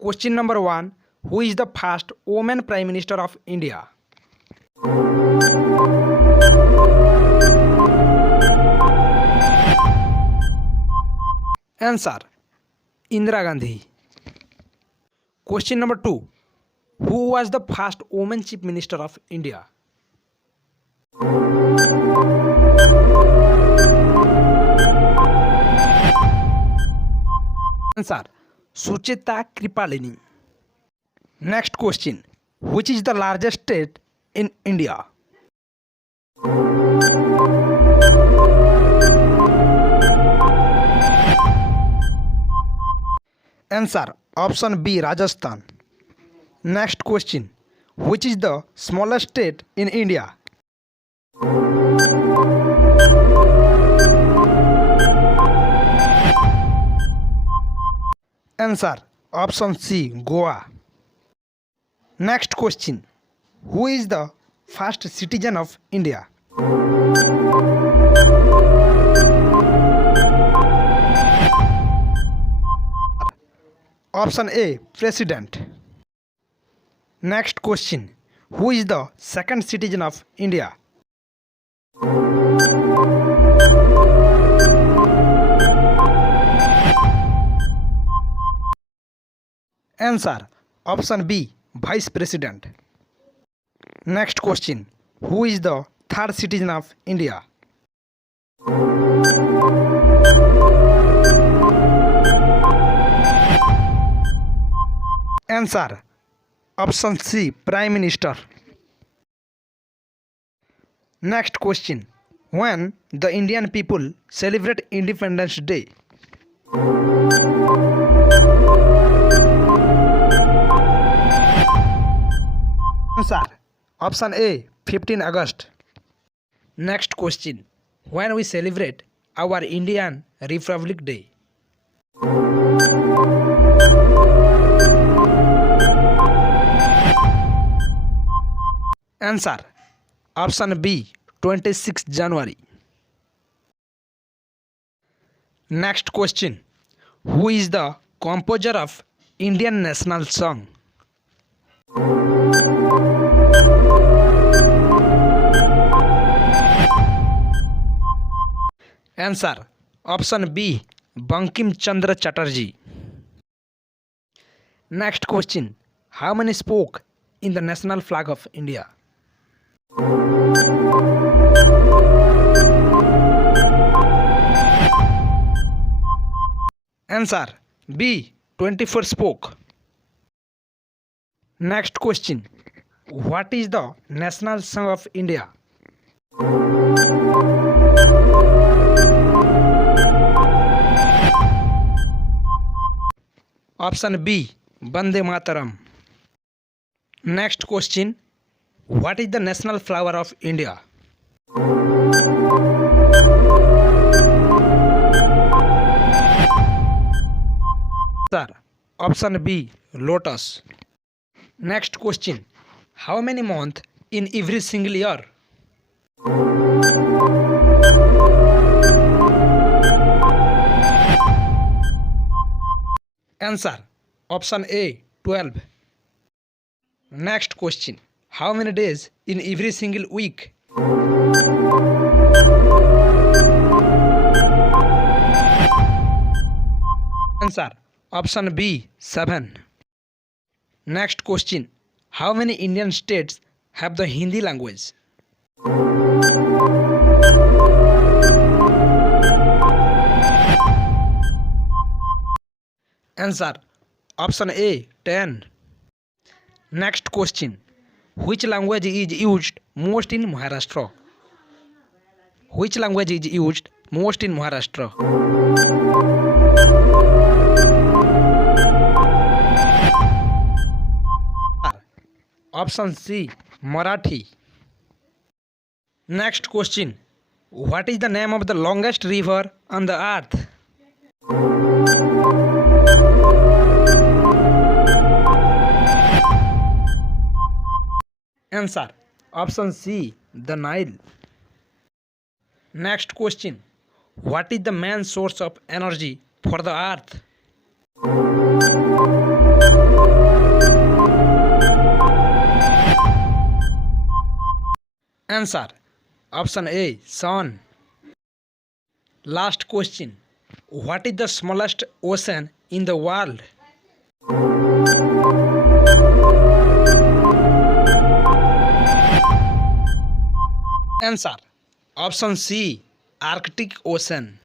Question number 1. Who is the first woman Prime Minister of India? Answer. Indira Gandhi. Question number 2. Who was the first woman Chief Minister of India? Answer. Sucheta Kripalini. Next question. Which is the largest state in India? Answer. Option B. Rajasthan. Next question. Which is the smallest state in India? Answer. Option C. Goa. Next question. Who is the first citizen of India? Option A. President. Next question. Who is the second citizen of India? Answer. Option B. Vice President. Next question. Who is the third citizen of India? Answer. Option C. Prime Minister. Next question. When the Indian people celebrate Independence Day? Answer. Option A. 15 August. Next question. When we celebrate our Indian Republic Day? Answer. Option B. 26 January. Next question. Who is the composer of Indian national song? Answer. Option B. Bankim Chandra Chatterjee. Next question. How many spoke in the national flag of India? Answer. B. 24 spoke. Next question. What is the national song of India? Option B. Bande Mataram. Next question. What is the national flower of India? Sir. Option B. Lotus. Next question. How many months in every single year? Answer. Option A. 12. Next question. How many days in every single week? Answer. Option B. 7. Next question. How many Indian states have the Hindi language? Answer. Option A. 10. Next question. Which language is used most in Maharashtra? Which language is used most in Maharashtra? Option C. Marathi. Next question. What is the name of the longest river on the earth? Answer. Option C. The Nile. Next question. What is the main source of energy for the earth? Answer. Option A, sun. Last question. What is the smallest ocean in the world? Answer. Option C, Arctic Ocean.